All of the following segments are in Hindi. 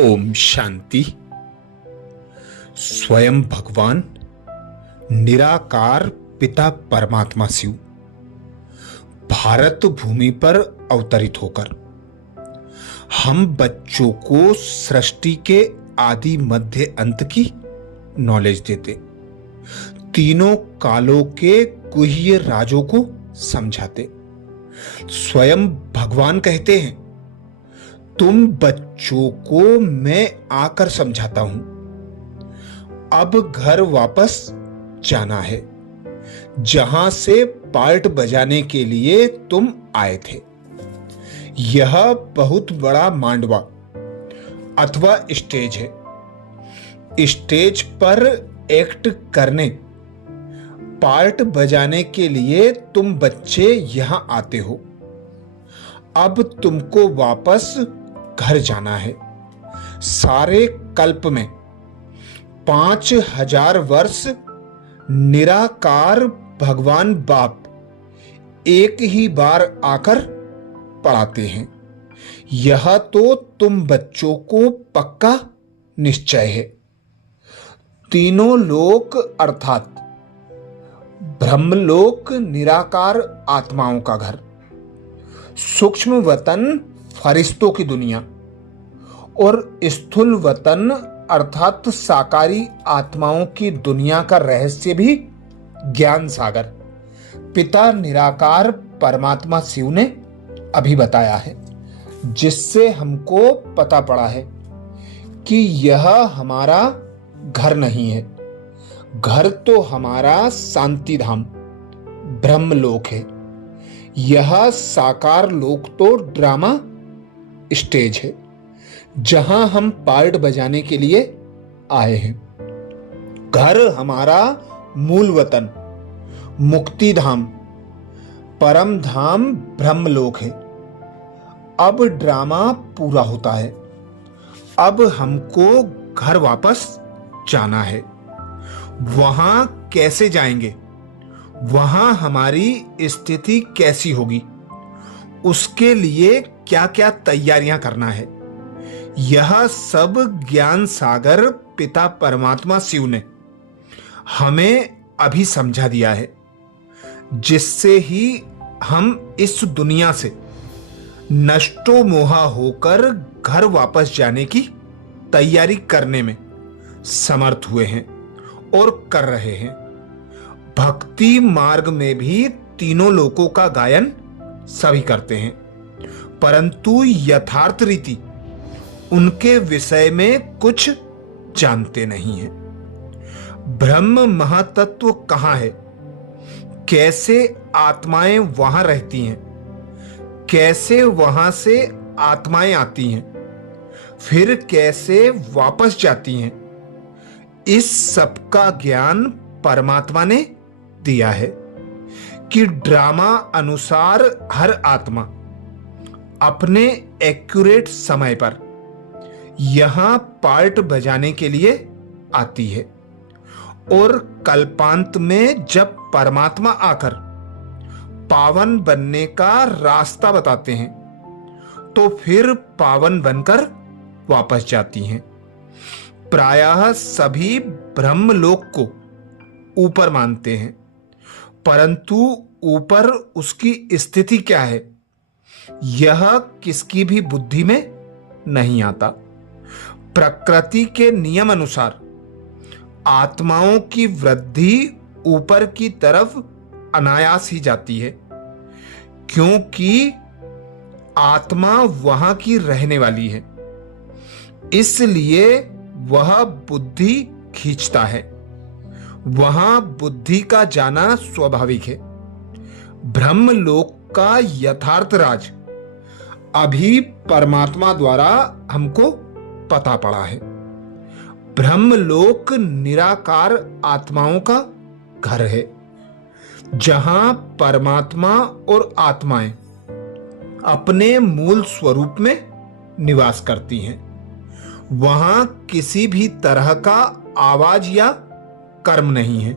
ओम शांति। स्वयं भगवान निराकार पिता परमात्मा शिव भारत भूमि पर अवतरित होकर हम बच्चों को सृष्टि के आदि मध्य अंत की नॉलेज देते, तीनों कालों के गुह्य राजों को समझाते। स्वयं भगवान कहते हैं, तुम बच्चों को मैं आकर समझाता हूं, अब घर वापस जाना है जहां से पार्ट बजाने के लिए तुम आए थे। यह बहुत बड़ा मांडवा अथवा स्टेज है। स्टेज पर एक्ट करने, पार्ट बजाने के लिए तुम बच्चे यहां आते हो। अब तुमको वापस घर जाना है। सारे कल्प में 5000 वर्ष निराकार भगवान बाप एक ही बार आकर पढ़ाते हैं। यह तो तुम बच्चों को पक्का निश्चय है। तीनों लोक अर्थात ब्रह्मलोक निराकार आत्माओं का घर, सूक्ष्म वतन फरिश्तों की दुनिया और स्थूल वतन अर्थात साकारी आत्माओं की दुनिया का रहस्य भी ज्ञान सागर पिता निराकार परमात्मा शिव ने अभी बताया है, जिससे हमको पता पड़ा है कि यह हमारा घर नहीं है। घर तो हमारा शांति धाम ब्रह्मलोक है। यह साकार लोक तो ड्रामा स्टेज है जहां हम पार्ट बजाने के लिए आए हैं। घर हमारा मूल वतन मुक्ति धाम परम धाम ब्रह्मलोक है। अब ड्रामा पूरा होता है। अब हमको घर वापस जाना है। वहां कैसे जाएंगे, वहां हमारी स्थिति कैसी होगी, उसके लिए क्या क्या तैयारियां करना है, यह सब ज्ञान सागर पिता परमात्मा शिव ने हमें अभी समझा दिया है, जिससे ही हम इस दुनिया से नष्टो मोहा होकर घर वापस जाने की तैयारी करने में समर्थ हुए हैं और कर रहे हैं। भक्ति मार्ग में भी तीनों लोकों का गायन सभी करते हैं, परंतु यथार्थ रीति उनके विषय में कुछ जानते नहीं हैं। ब्रह्म महातत्व कहां है, कैसे आत्माएं वहां रहती हैं, कैसे वहां से आत्माएं आती हैं, फिर कैसे वापस जाती हैं, इस सब का ज्ञान परमात्मा ने दिया है कि ड्रामा अनुसार हर आत्मा अपने एक्यूरेट समय पर यहां पार्ट बजाने के लिए आती है और कल्पांत में जब परमात्मा आकर पावन बनने का रास्ता बताते हैं तो फिर पावन बनकर वापस जाती हैं। प्रायः सभी ब्रह्मलोक को ऊपर मानते हैं, परंतु ऊपर उसकी स्थिति क्या है यह किसकी भी बुद्धि में नहीं आता। प्रकृति के नियम अनुसार आत्माओं की वृद्धि ऊपर की तरफ अनायास ही जाती है, क्योंकि आत्मा वहां की रहने वाली है, इसलिए वह बुद्धि खींचता है। वहां बुद्धि का जाना स्वाभाविक है। ब्रह्मलोक का यथार्थ राज अभी परमात्मा द्वारा हमको पता पड़ा है। ब्रह्मलोक निराकार आत्माओं का घर है, जहां परमात्मा और आत्माएं अपने मूल स्वरूप में निवास करती हैं। वहां किसी भी तरह का आवाज या कर्म नहीं है।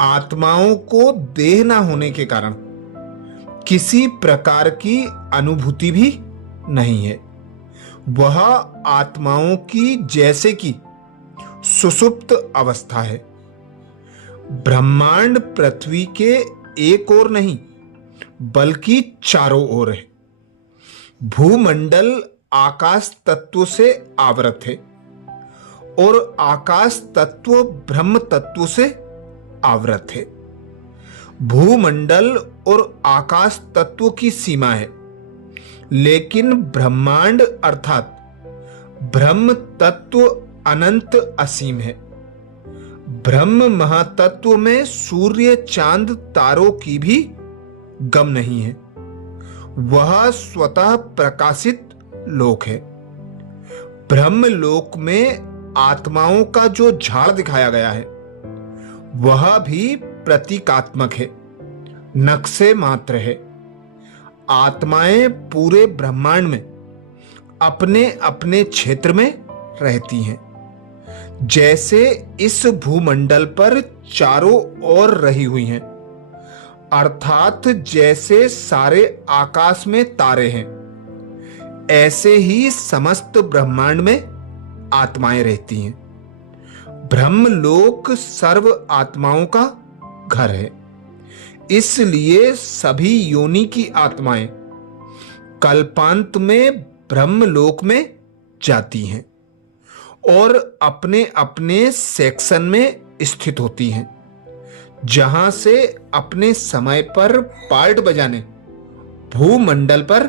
आत्माओं को देह न होने के कारण किसी प्रकार की अनुभूति भी नहीं है। वह आत्माओं की जैसे कि सुषुप्त अवस्था है। ब्रह्मांड पृथ्वी के एक ओर नहीं बल्कि चारों ओर है। भूमंडल आकाश तत्व से आवृत है और आकाश तत्व ब्रह्म तत्व से आवृत है। भूमंडल और आकाश तत्व की सीमा है, लेकिन ब्रह्मांड अर्थात ब्रह्म तत्व अनंत असीम है। ब्रह्म महातत्व में सूर्य चांद तारों की भी गम नहीं है। वह स्वतः प्रकाशित लोक है। ब्रह्म लोक में आत्माओं का जो झाड़ दिखाया गया है वह भी प्रतीकात्मक है, नक्शे मात्र है। आत्माएं पूरे ब्रह्मांड में अपने अपने क्षेत्र में रहती हैं। जैसे इस भूमंडल पर चारों ओर रही हुई हैं, अर्थात जैसे सारे आकाश में तारे हैं, ऐसे ही समस्त ब्रह्मांड में आत्माएं रहती हैं। ब्रह्मलोक सर्व आत्माओं का घर है। इसलिए सभी योनि की आत्माएं कल्पांत में ब्रह्मलोक में जाती हैं और अपने अपने सेक्शन में स्थित होती हैं, जहां से अपने समय पर पार्ट बजाने भूमंडल पर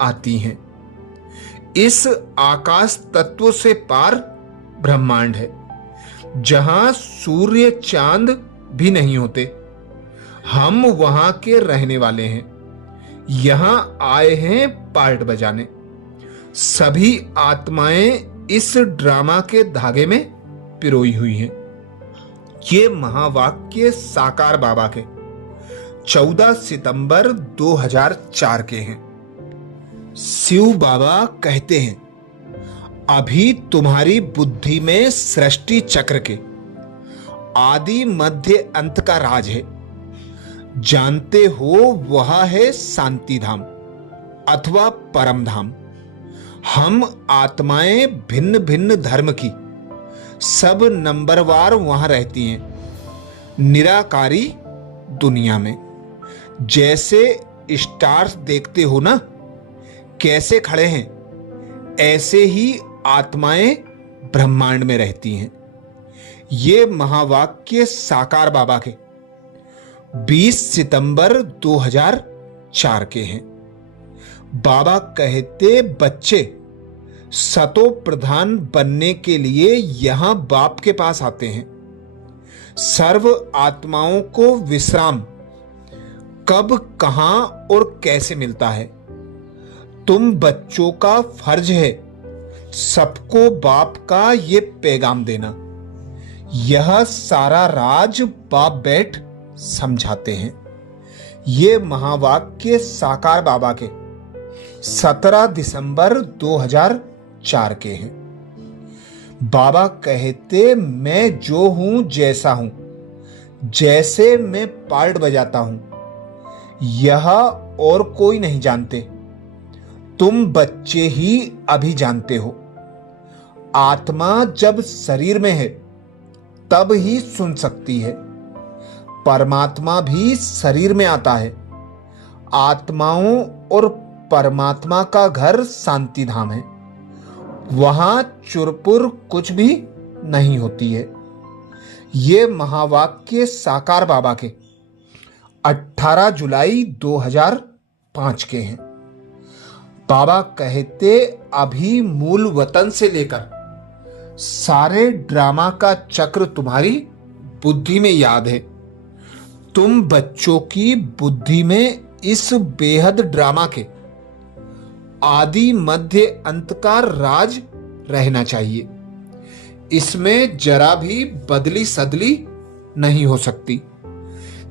आती हैं। इस आकाश तत्व से पार ब्रह्मांड है, जहां सूर्य चांद भी नहीं होते। हम वहां के रहने वाले हैं, यहां आए हैं पार्ट बजाने। सभी आत्माएं इस ड्रामा के धागे में पिरोई हुई हैं। ये महावाक्य साकार बाबा के 14 सितंबर 2004 के हैं। शिव बाबा कहते हैं, अभी तुम्हारी बुद्धि में सृष्टि चक्र के आदि मध्य अंत का राज है। जानते हो वह है शांति धाम अथवा परम धाम। हम आत्माएं भिन्न भिन्न धर्म की सब नंबरवार वहां रहती हैं, निराकारी दुनिया में। जैसे स्टार्स देखते हो ना कैसे खड़े हैं, ऐसे ही आत्माएं ब्रह्मांड में रहती हैं। ये महावाक्य साकार बाबा के 20 सितंबर 2004 के हैं। बाबा कहते, बच्चे सतो प्रधान बनने के लिए यहां बाप के पास आते हैं। सर्व आत्माओं को विश्राम कब, कहां और कैसे मिलता है। तुम बच्चों का फर्ज है सबको बाप का ये पैगाम देना। यह सारा राज बाप बैठ समझाते हैं। ये महावाक्य साकार बाबा के 17 दिसंबर 2004 के हैं। बाबा कहते, मैं जो हूं जैसा हूं, जैसे मैं पार्ट बजाता हूं, यह और कोई नहीं जानते। तुम बच्चे ही अभी जानते हो। आत्मा जब शरीर में है तब ही सुन सकती है। परमात्मा भी शरीर में आता है। आत्माओं और परमात्मा का घर शांति धाम है। वहां चुरपुर कुछ भी नहीं होती है। ये महावाक्य साकार बाबा के 18 जुलाई 2005 के हैं। बाबा कहते, अभी मूल वतन से लेकर सारे ड्रामा का चक्र तुम्हारी बुद्धि में याद है। तुम बच्चों की बुद्धि में इस बेहद ड्रामा के आदि मध्य अंत का राज रहना चाहिए। इसमें जरा भी बदली सदली नहीं हो सकती।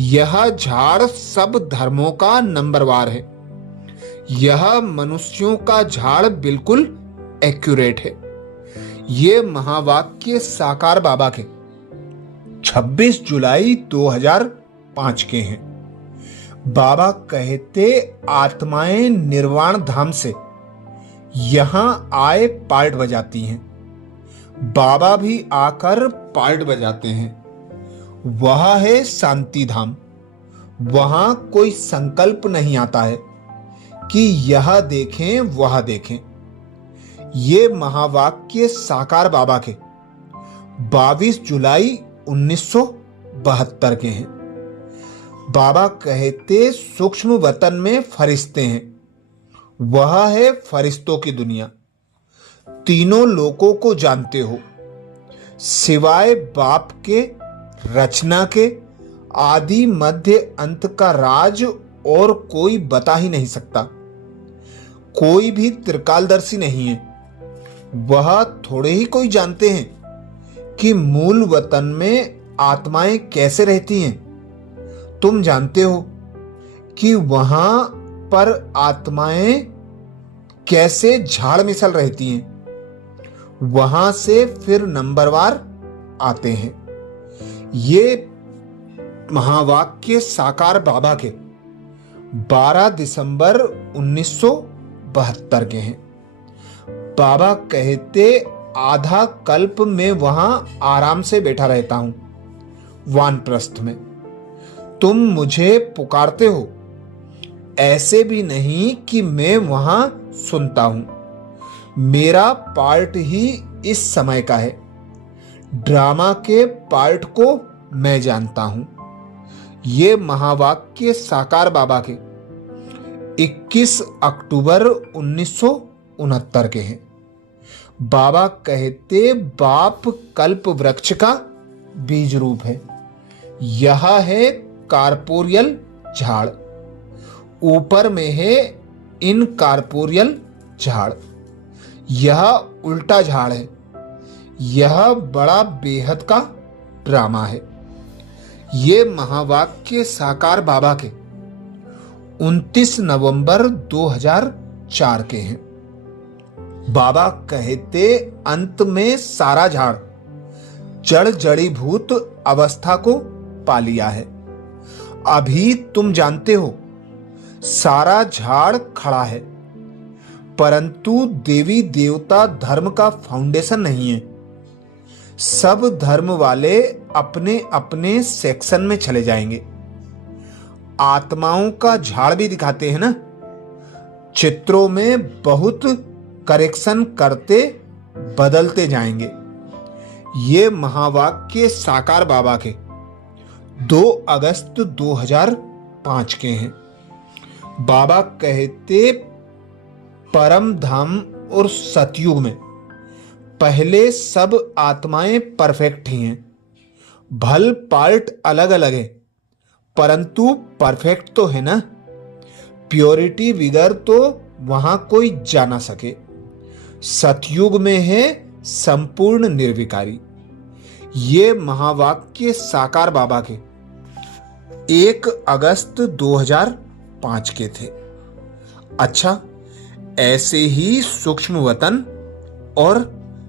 यह झाड़ सब धर्मों का नंबरवार है। यह मनुष्यों का झाड़ बिल्कुल एक्यूरेट है। ये महावाक्य साकार बाबा के 26 जुलाई 2005 के हैं। बाबा कहते, आत्माएं निर्वाण धाम से यहां आए पार्ट बजाती हैं, बाबा भी आकर पार्ट बजाते हैं। वह है शांति धाम। वहां कोई संकल्प नहीं आता है कि यह देखें वह देखें। ये महावाक्य साकार बाबा के 22 जुलाई 1972 के हैं। बाबा कहते सूक्ष्म वतन में फरिश्ते हैं। वह है फरिश्तों की दुनिया। तीनों लोकों को जानते हो, सिवाय बाप के, रचना के, आदि मध्य अंत का राज और कोई बता ही नहीं सकता। कोई भी त्रिकालदर्शी नहीं है। वह थोड़े ही कोई जानते हैं कि मूल वतन में आत्माएं कैसे रहती हैं। तुम जानते हो कि वहां पर आत्माएं कैसे झाड़ मिसल रहती हैं। वहां से फिर नंबरवार आते हैं। ये महावाक्य साकार बाबा के 12 दिसंबर 1972 के हैं। बाबा कहते आधा कल्प में वहां आराम से बैठा रहता हूं, वानप्रस्थ में। तुम मुझे पुकारते हो, ऐसे भी नहीं कि मैं वहां सुनता हूं। मेरा पार्ट ही इस समय का है। ड्रामा के पार्ट को मैं जानता हूं। ये महावाक्य साकार बाबा के 21 अक्टूबर 1969 के हैं। बाबा कहते बाप कल्प वृक्ष का बीज रूप है। यह है कार्पोरियल झाड़। ऊपर में है इनकार्पोरियल झाड़। यह उल्टा झाड़ है। यह बड़ा बेहद का ड्रामा है। ये महावाक्य साकार बाबा के 29 नवंबर 2004 के हैं। बाबा कहते अंत में सारा झाड़ जड़ जड़ीभूत अवस्था को पा लिया है। अभी तुम जानते हो सारा झाड़ खड़ा है, परंतु देवी देवता धर्म का फाउंडेशन नहीं है। सब धर्म वाले अपने अपने सेक्शन में चले जाएंगे। आत्माओं का झाड़ भी दिखाते हैं ना। चित्रों में बहुत करेक्शन करते बदलते जाएंगे। ये महावाक्य साकार बाबा के 2 अगस्त 2005 के हैं। बाबा कहते परम धाम और सतयुग में पहले सब आत्माएं परफेक्ट ही हैं। भल पार्ट अलग अलग है, परंतु परफेक्ट तो है ना। प्योरिटी बिगर तो वहां कोई जा ना सके। सतयुग में है संपूर्ण निर्विकारी। ये महावाक्य साकार बाबा के 1 अगस्त 2005 के थे। अच्छा, ऐसे ही सूक्ष्म वतन और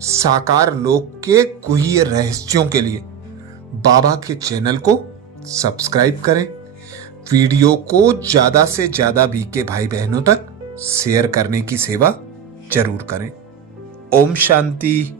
साकार लोक के गुह्य रहस्यों के लिए बाबा के चैनल को सब्सक्राइब करें। वीडियो को ज्यादा से ज्यादा बीके भाई बहनों तक शेयर करने की सेवा जरूर करें। ओम शांति।